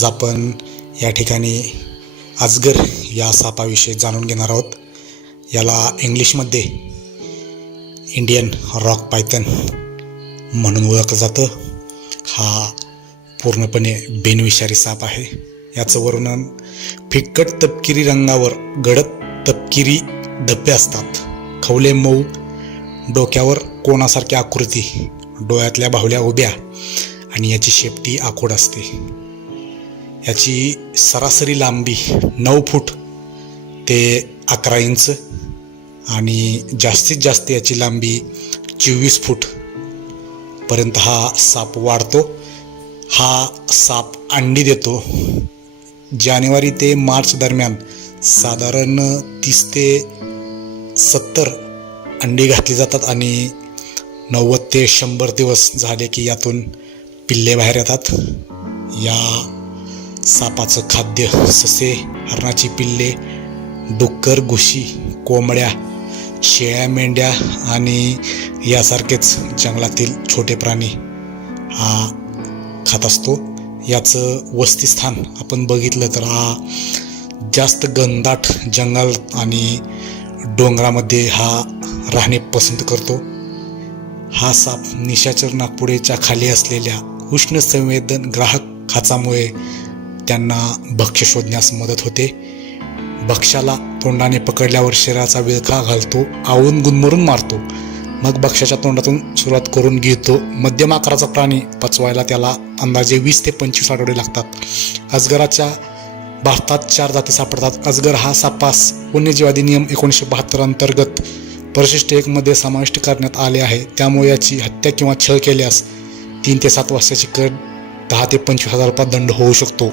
आज आपण या ठिकाणी अजगर या सापाविषयी जाणून घेणार आहोत। याला इंग्लिशमध्ये इंडियन रॉक पायथन म्हणून ओळखलं जातं। हा पूर्णपणे बिनविषारी साप आहे। याचं वर्णन फिकट तपकिरी रंगावर गडद तपकिरी धब्बे असतात, खवले मऊ, डोक्यावर कोणासारखी आकृती, डोळ्यातल्या बाहुल्या उभ्या आणि याची शेपटी आखूड असते। याची सरासरी लांबी 9 फूट ते 11 इंच आणि जास्तीत जास्त याची लांबी 24 फूट पर्यंत हा साप वाढतो। हा साप अंडी देतो। जानेवारी ते मार्च दरम्यान साधारण 30 ते 70 अंडी घातली जातात आणि 90 ते 100 दिवस झाले की यातून पिल्ले बाहेर येतात। या सापाचं खाद्य ससे, हरणाची पिल्ले, डुक्कर, घुशी, कोंबड्या, शेळ्या, मेंढ्या आणि यासारखेच जंगलातील छोटे प्राणी हा खात असतो। याचं वसतिस्थान आपण बघितलं तर हा जास्त घनदाट जंगल आणि डोंगरामध्ये हा राहणे पसंत करतो। हा साप निशाचर नागपुडेच्या खाली असलेल्या उष्ण संवेदन ग्राहक खाचामुळे त्यांना भक्ष्य शोधण्यास मदत होते। भक्ष्याला तोंडाने पकडल्यावर शरीराचा विळखा घालतो, आवळून गुदमरून मारतो, मग भक्ष्याच्या तोंडातून सुरुवात करून गिळतो। मध्यम आकाराचा प्राणी पचवायला त्याला अंदाजे 20 ते 25 आठवडे लागतात। अजगराच्या भारतात 4 जाती सापडतात। अजगर हा सापास वन्यजीव अधिनियम 1972 अंतर्गत परिशिष्ट 1 मध्ये समाविष्ट करण्यात आले आहे। त्यामुळे याची हत्या किंवा छळ केल्यास 3 ते 7 वर्षाची कैद, 10 ते 25,000 रुपये दंड होऊ शकतो।